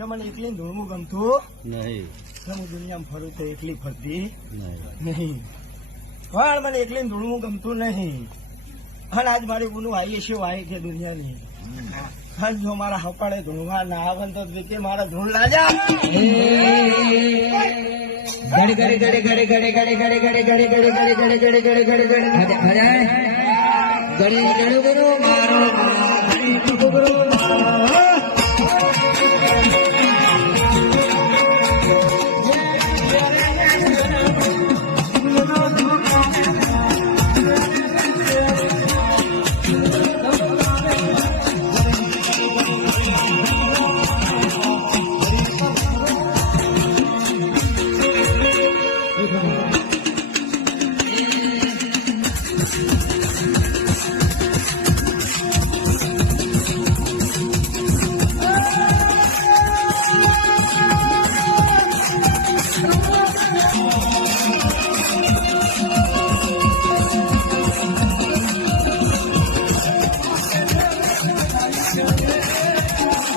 કે મને એકલી ધૂળવું ગમતું નહીં. હું દુનિયામાં ફરું તો એકલી ફરતી નહીં. નહીં. પણ મને એકલી ધૂળવું ગમતું નહીં. અને આજ મારી ગુનું આવી છે વાય કે દુનિયાની. અને જો મારા હપાડે ધૂળવા ના આવે તો કે મારા ધૂળ લાજા ગડે ગડે ગડે ગડે ગડે ગડે ગડે ગડે ગડે ગડે ગડે ગડે ગડે ગડે ગડે ગડે ગડે ગડે ગડે મારો